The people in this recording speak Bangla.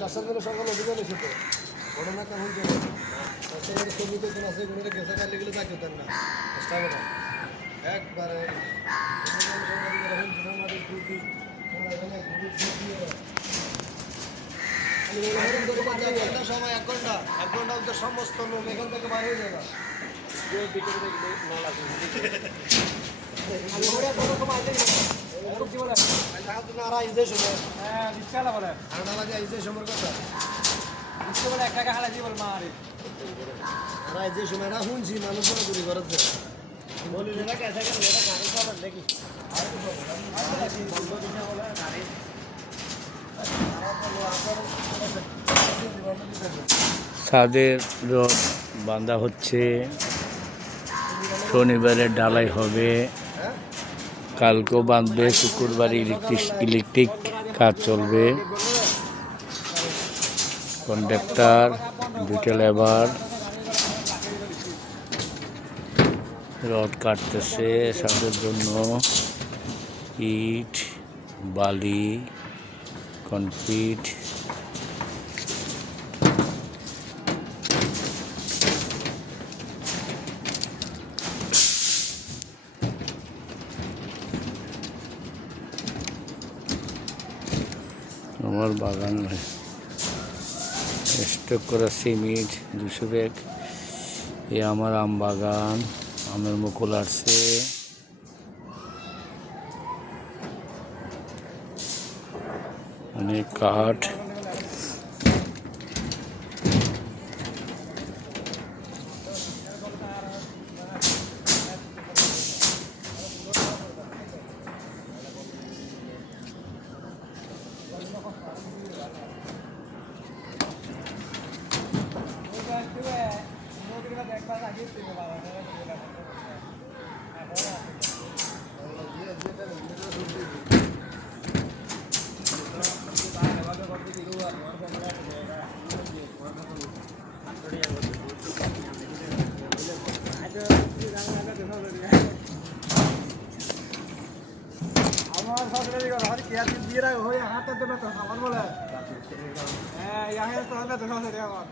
কাশ্মীরের সকাল অভিযান এসে তো ঘটনা কেমন চলে কাশ্মীরের শ্রমিকের কোন আছে কোনো গেছে কালি গেলে চাকরি দেন না চেষ্টা করে একবারে সময় 1 ঘন্টা সমস্ত লোক এখান থেকে বার হয়ে যাবে সময়টা শুনছি মানুষ ঘুরি করাচ্ছে ছাদের রড বাঁধা হচ্ছে, শনিবারে ঢালাই হবে, কালকেও বাঁধবে, শুক্রবারে ইলেকট্রিক কাজ চলবে। কন্ট্রাক্টর, দুইটা লেবার রড কাটতেছে ছাদের জন্য, ইট, বালি, কনক্রিট। আমার বাগান স্টক করা সিমেন্ট 200 ব্যাগ। এ আমার আম বাগান, আমের মুকুল আসছে। অনেক কাঠ, আমার হাতে দেবে তো আমার বলে হ্যাঁ